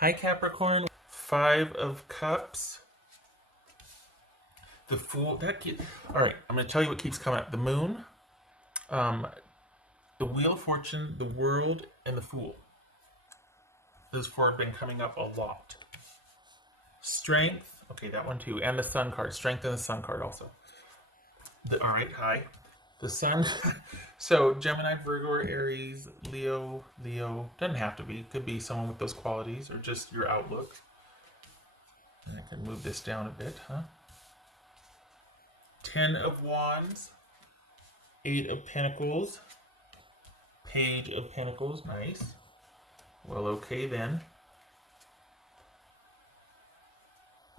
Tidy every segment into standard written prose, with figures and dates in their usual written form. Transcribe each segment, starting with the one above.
Hi, Capricorn. Five of Cups. The Fool. All right, I'm going to tell you what keeps coming up. The Moon, um, the Wheel of Fortune, the World, and the Fool. Those four have been coming up a lot. Strength. Okay, that one too. And the Sun card. Strength and the Sun card also. All right, hi. The Sun. So Gemini, Virgo, or Aries, Leo. Doesn't have to be. Could be someone with those qualities or just your outlook. And I can move this down a bit, huh? 10 of Wands, 8 of Pentacles, Page of Pentacles, nice. Well, okay then.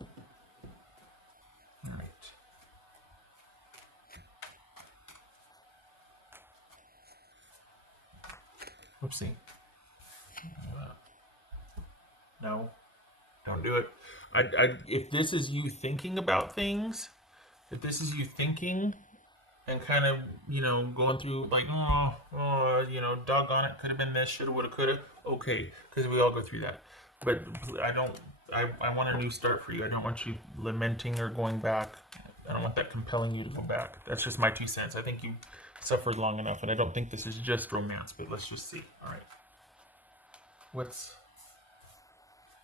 All right. Oopsie. No, don't do it. If this is you thinking about things, if this is you thinking and kind of, going through like, doggone it, could have been this, shoulda, woulda, coulda. Okay, because we all go through that. But I want a new start for you. I don't want you lamenting or going back. I don't want that compelling you to go back. That's just my 2 cents. I think you suffered long enough, and I don't think this is just romance, but let's just see. All right. What's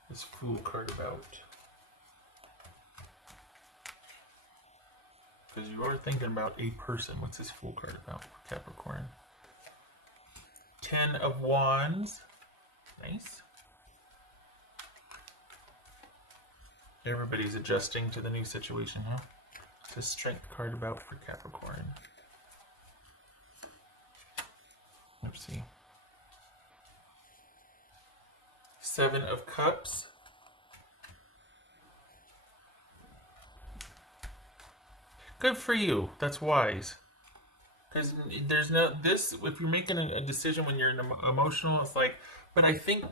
this Fool card about? Because you are thinking about a person. What's this Fool card about, Capricorn? 10 of Wands. Nice. Everybody's adjusting to the new situation, huh? What's this Strength card about for Capricorn? Let's see. 7 of Cups. Good for you. That's wise. Because there's if you're making a decision when you're emotional, it's like, but I think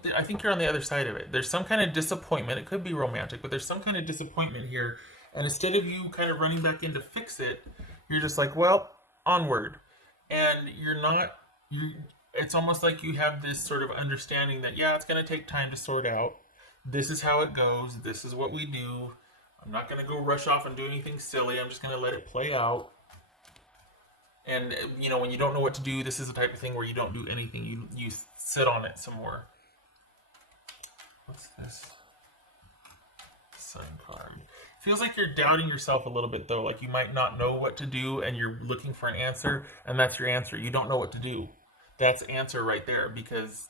you're on the other side of it. There's some kind of disappointment. It could be romantic, but there's some kind of disappointment here. And instead of you kind of running back in to fix it, you're just like, well, onward. And you're not, it's almost like you have this sort of understanding that, yeah, it's going to take time to sort out. This is how it goes. This is what we do. I'm not going to go rush off and do anything silly. I'm just going to let it play out. And, when you don't know what to do, this is the type of thing where you don't do anything. You sit on it some more. What's this? Sun card. Feels like you're doubting yourself a little bit, though. Like you might not know what to do, and you're looking for an answer, and that's your answer. You don't know what to do. That's answer right there, because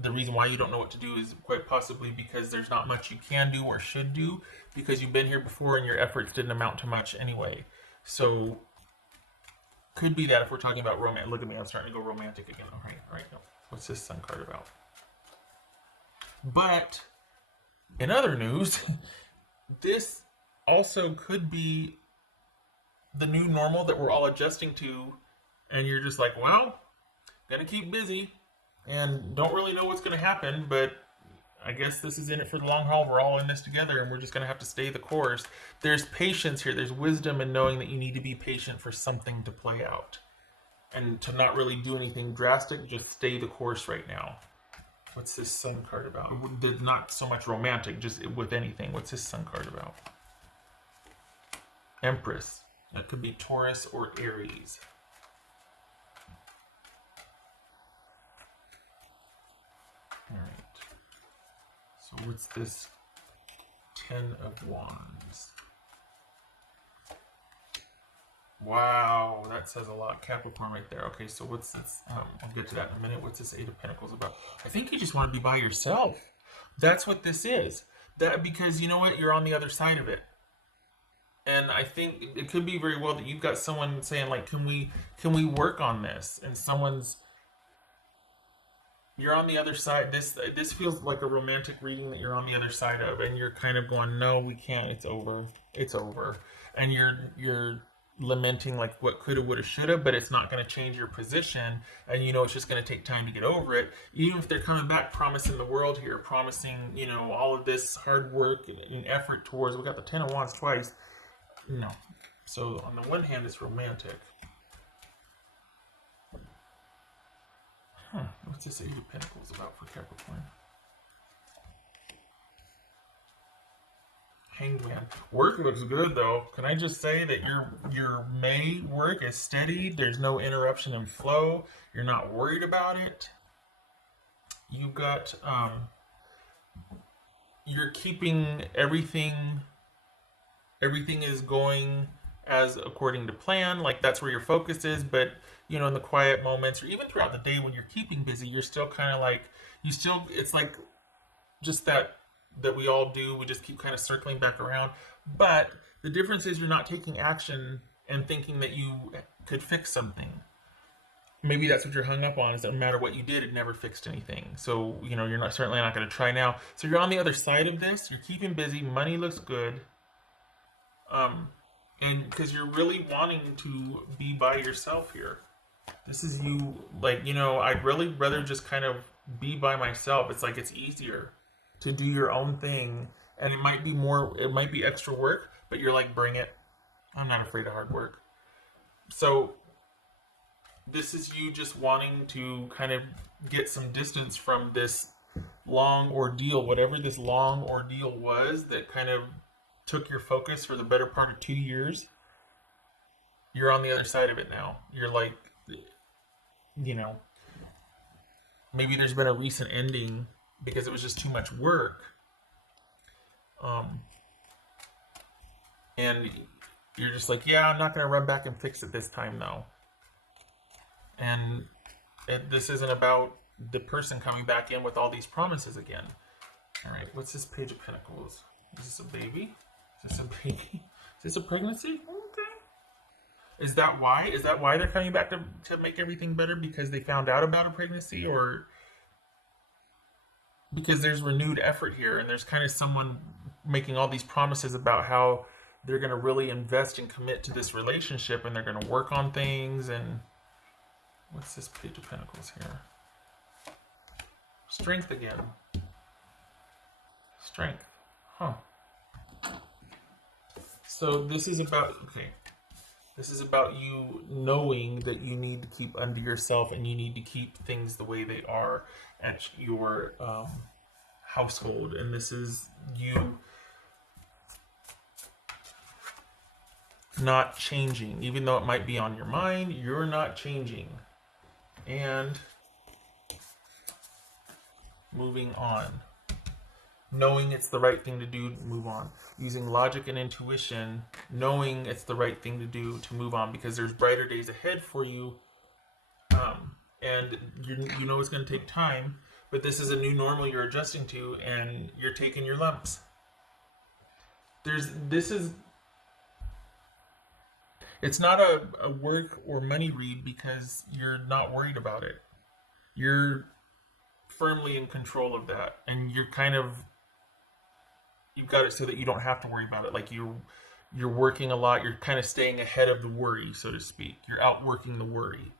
the reason why you don't know what to do is quite possibly because there's not much you can do or should do, because you've been here before and your efforts didn't amount to much anyway. So could be that if we're talking about romance. Look at me, I'm starting to go romantic again. All right. No. What's this Sun card about? But in other news, this also could be the new normal that we're all adjusting to, and you're just like, well, gonna keep busy and don't really know what's gonna happen, but I guess this is in it for the long haul. We're all in this together, and we're just going to have to stay the course. There's patience here. There's wisdom in knowing that you need to be patient for something to play out. And to not really do anything drastic, just stay the course right now. What's this Sun card about? Not so much romantic, just with anything. What's this Sun card about? Empress. That could be Taurus or Aries. All right. So what's this 10 of Wands? Wow, that says a lot. Capricorn right there. Okay, so what's this? I'll get to that in a minute. What's this 8 of Pentacles about? I think you just want to be by yourself. That's what this is. Because you know what? You're on the other side of it. And I think it could be very well that you've got someone saying, like, can we work on this? And you're on the other side. This feels like a romantic reading that you're on the other side of, and you're kind of going, no, we can't. It's over. And you're lamenting like what coulda, woulda, shoulda, but it's not going to change your position, and it's just going to take time to get over it. Even if they're coming back promising the world here, promising all of this hard work and effort towards. We got the 10 of Wands twice. No. So on the one hand, it's romantic. What's this 8 of Pentacles about for Capricorn? Hanged Man. Work looks good though. Can I just say that your May work is steady. There's no interruption in flow. You're not worried about it. You got you're keeping everything is going as according to plan. Like that's where your focus is, but in the quiet moments or even throughout the day when you're keeping busy, you're still kind of like it's like just that we all do. We just keep kind of circling back around. But the difference is you're not taking action and thinking that you could fix something. Maybe that's what you're hung up on, is that no matter what you did, it never fixed anything. So, you're not certainly not going to try now. So you're on the other side of this. You're keeping busy. Money looks good. And because you're really wanting to be by yourself here. This is you, like, I'd really rather just kind of be by myself. It's like it's easier to do your own thing. And it might be extra work, but you're like, bring it. I'm not afraid of hard work. So this is you just wanting to kind of get some distance from this long ordeal, whatever this long ordeal was that kind of took your focus for the better part of 2 years. You're on the other side of it now. You're like, maybe there's been a recent ending because it was just too much work. And you're just like, yeah, I'm not going to run back and fix it this time though. And this isn't about the person coming back in with all these promises again. All right, what's this Page of Pentacles? Is this a baby? Is this a baby? Is this a pregnancy? Okay. Is that why? Is that why they're coming back to make everything better? Because they found out about a pregnancy, or because there's renewed effort here and there's kind of someone making all these promises about how they're going to really invest and commit to this relationship and they're going to work on things. And what's this Page of Pentacles here? Strength again. Strength. Huh. So this is about, this is about you knowing that you need to keep under yourself and you need to keep things the way they are at your household. And this is you not changing. Even though it might be on your mind, you're not changing. And moving on. Knowing it's the right thing to do to move on. Using logic and intuition, knowing it's the right thing to do to move on, because there's brighter days ahead for you. And you know it's going to take time, but this is a new normal you're adjusting to, and you're taking your lumps. It's not a work or money read because you're not worried about it. You're firmly in control of that, and you've got it so that you don't have to worry about it. Like you're working a lot. You're kind of staying ahead of the worry, so to speak. You're outworking the worry,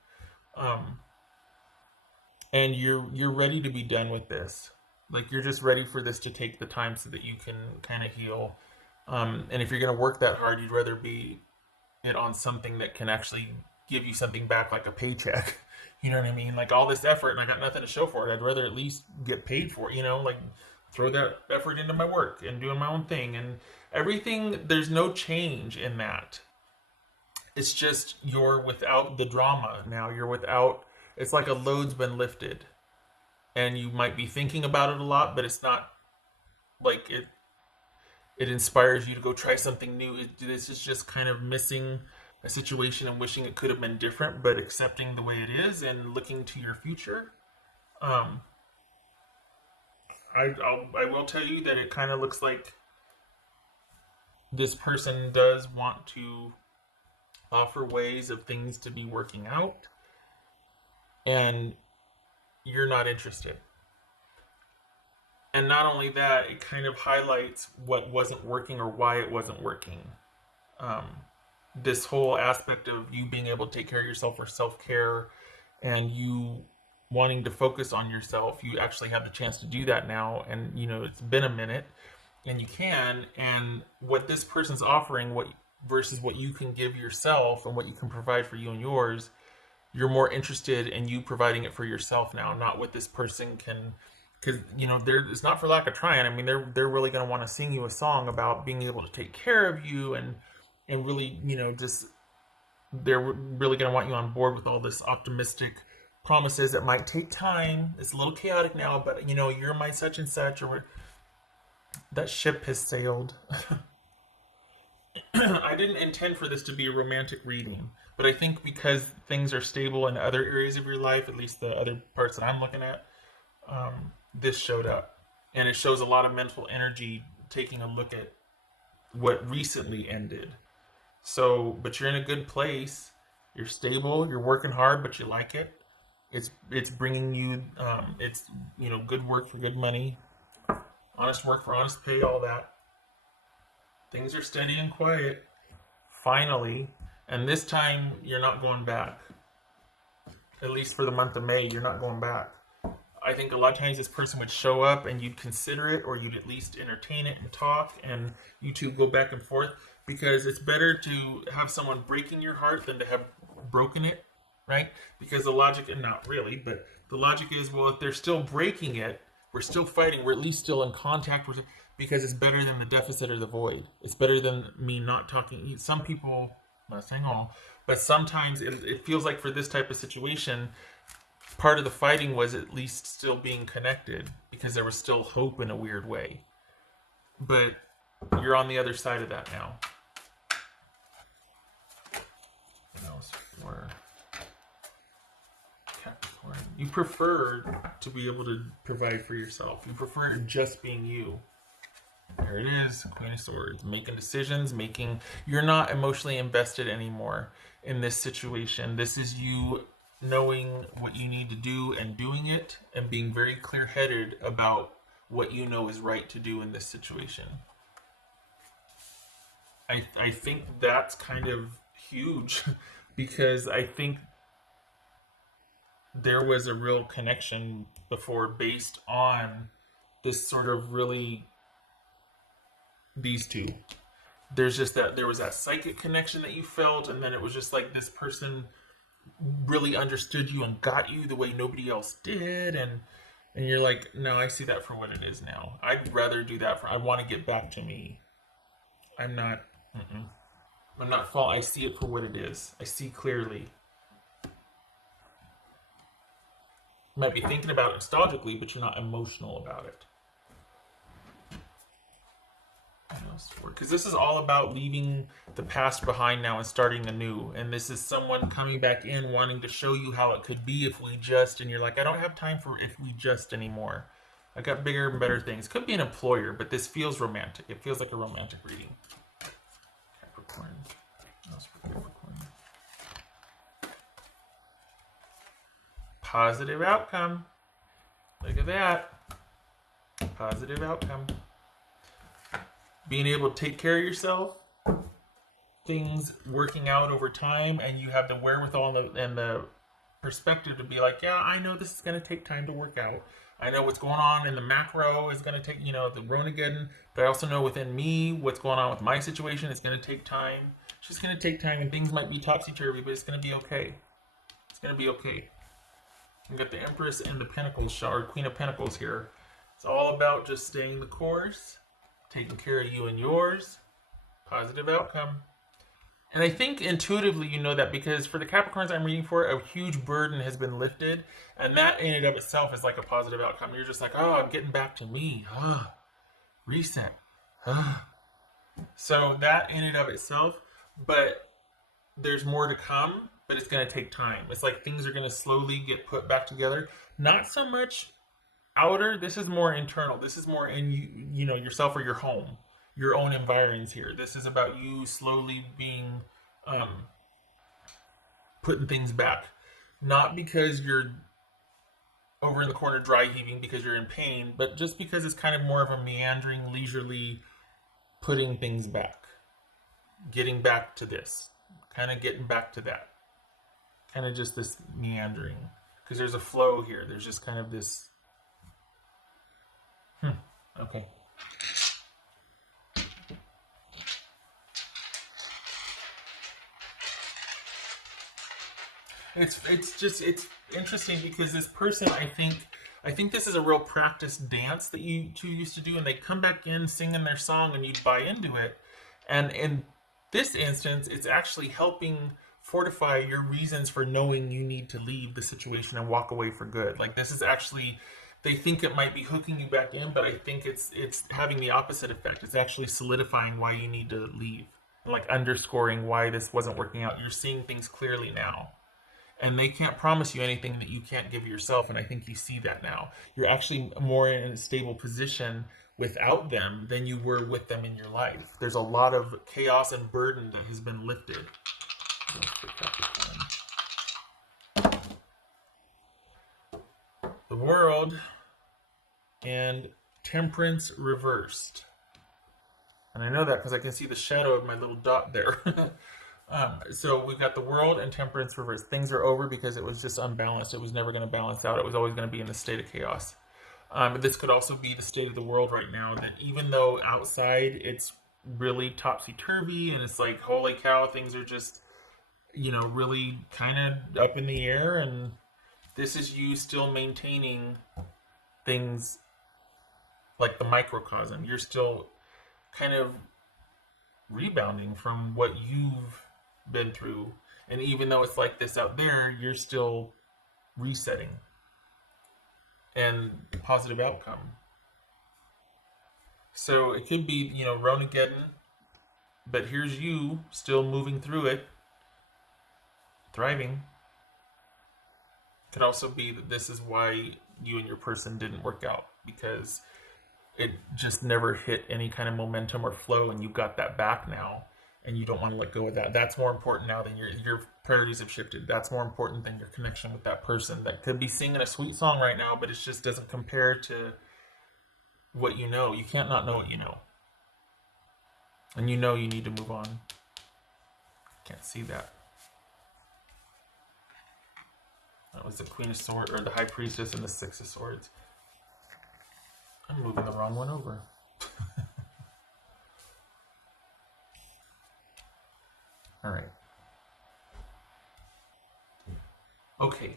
and you're ready to be done with this. Like you're just ready for this to take the time so that you can kind of heal. And if you're going to work that hard, you'd rather be it on something that can actually give you something back, like a paycheck. You know what I mean? Like all this effort and I got nothing to show for it. I'd rather at least get paid for it, like throw that effort into my work and doing my own thing and everything. There's no change in that. It's just you're without the drama now. It's like a load's been lifted and you might be thinking about it a lot, but it's not like it inspires you to go try something new. This is just kind of missing a situation and wishing it could have been different, but accepting the way it is and looking to your future. I will tell you that it kind of looks like this person does want to offer ways of things to be working out, and you're not interested. And not only that, it kind of highlights what wasn't working or why it wasn't working. This whole aspect of you being able to take care of yourself or self-care and you wanting to focus on yourself, you actually have the chance to do that now. And, it's been a minute and you can. And what this person's offering versus what you can give yourself and what you can provide for you and yours, you're more interested in you providing it for yourself now, not what this person can because it's not for lack of trying. I mean, they're really going to want to sing you a song about being able to take care of you, and really, just they're really going to want you on board with all this optimistic promises that might take time. It's a little chaotic now, but you're my such and such, or that ship has sailed. I didn't intend for this to be a romantic reading, but I think because things are stable in other areas of your life, at least the other parts that I'm looking at, this showed up. And it shows a lot of mental energy taking a look at what recently ended. So, but you're in a good place. You're stable. You're working hard, but you like it. It's bringing you, good work for good money, honest work for honest pay, all that. Things are steady and quiet, finally, and this time you're not going back. At least for the month of May, you're not going back. I think a lot of times this person would show up and you'd consider it, or you'd at least entertain it and talk, and you two go back and forth, because it's better to have someone breaking your heart than to have broken it, right? Because the logic, and not really, but the logic is, well, if they're still breaking it, we're still fighting, we're at least still in contact with it, because it's better than the deficit or the void. It's better than me not talking. Some people, I'm not saying all, but sometimes it feels like for this type of situation, part of the fighting was at least still being connected, because there was still hope in a weird way. But you're on the other side of that now. What else for Capricorn? You prefer to be able to provide for yourself. You prefer just being you. There it is, Queen of Swords. Making decisions, you're not emotionally invested anymore in this situation. This is you knowing what you need to do and doing it, and being very clear-headed about what you know is right to do in this situation. I think that's kind of huge, because I think there was a real connection before based on this sort of really these two. There was that psychic connection that you felt, and then it was just like this person really understood you and got you the way nobody else did, and you're like, no, I see that for what it is now. I'd rather do that I want to get back to me. I'm not I see it for what it is. I see clearly. You might be thinking about it nostalgically, but you're not emotional about it. Because this is all about leaving the past behind now and starting anew. And this is someone coming back in wanting to show you how it could be if we just, and you're like, I don't have time for if we just anymore. I got bigger and better things. Could be an employer, but this feels romantic. It feels like a romantic reading. Capricorn. What else for Capricorn? Positive outcome. Look at that. Positive outcome. Being able to take care of yourself, things working out over time, and you have the wherewithal and the perspective to be like, yeah, I know this is going to take time to work out. I know what's going on in the macro is going to take, the Ronageddon, but I also know within me what's going on with my situation. It's going to take time. It's just going to take time, and things might be topsy-turvy, but it's going to be okay. It's going to be okay. We've got the Empress and the Pentacles, or Queen of Pentacles here. It's all about just staying the course, taking care of you and yours, positive outcome. And I think intuitively you know that, because for the Capricorns I'm reading for, a huge burden has been lifted. And that in and of itself is like a positive outcome. You're just like, oh, I'm getting back to me. Reset. So that in and of itself, but there's more to come, but it's going to take time. It's like things are going to slowly get put back together. Not so much outer, this is more internal. This is more in yourself or your home, your own environs here. This is about you slowly being putting things back, not because you're over in the corner dry heaving because you're in pain, but just because it's kind of more of a meandering, leisurely putting things back, getting back to this, kind of getting back to that, kind of just this meandering, because there's a flow here. There's just kind of this okay. It's interesting because this person, I think, I think this is a real practice dance that you two used to do, and they come back in singing their song, and you buy into it. And in this instance, it's actually helping fortify your reasons for knowing you need to leave the situation and walk away for good. Like this is actually, they think it might be hooking you back in, but I think it's having the opposite effect. It's actually solidifying why you need to leave, like underscoring why this wasn't working out. You're seeing things clearly now. And they can't promise you anything that you can't give yourself, and I think you see that now. You're actually more in a stable position without them than you were with them in your life. There's a lot of chaos and burden that has been lifted. The World and Temperance reversed. And I know that because I can see the shadow of my little dot there. So we've got the World and Temperance reversed. Things are over because it was just unbalanced. It was never going to balance out. It was always going to be in the state of chaos. This could also be the state of the world right now, that even though outside it's really topsy-turvy and it's like, holy cow, things are just, really kind of up in the air, and this is you still maintaining things like the microcosm. You're still kind of rebounding from what you've been through. And even though it's like this out there, you're still resetting and positive outcome. So it could be, Ronageddon, but here's you still moving through it, thriving. Could also be that this is why you and your person didn't work out, because it just never hit any kind of momentum or flow, and you got that back now, and you don't want to let go of that. That's more important now than your priorities have shifted. That's more important than your connection with that person that could be singing a sweet song right now, but it just doesn't compare to what you know. You can't not know what you know. And you know you need to move on. Can't see that. That was the Queen of Swords, or the High Priestess, and the Six of Swords. I'm moving the wrong one over. All right. Okay.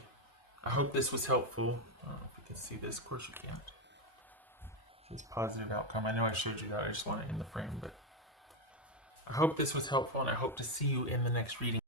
I hope this was helpful. I don't know if you can see this. Of course you can't. It's positive outcome. I know I showed you that. I just want it in the frame, but I hope this was helpful, and I hope to see you in the next reading.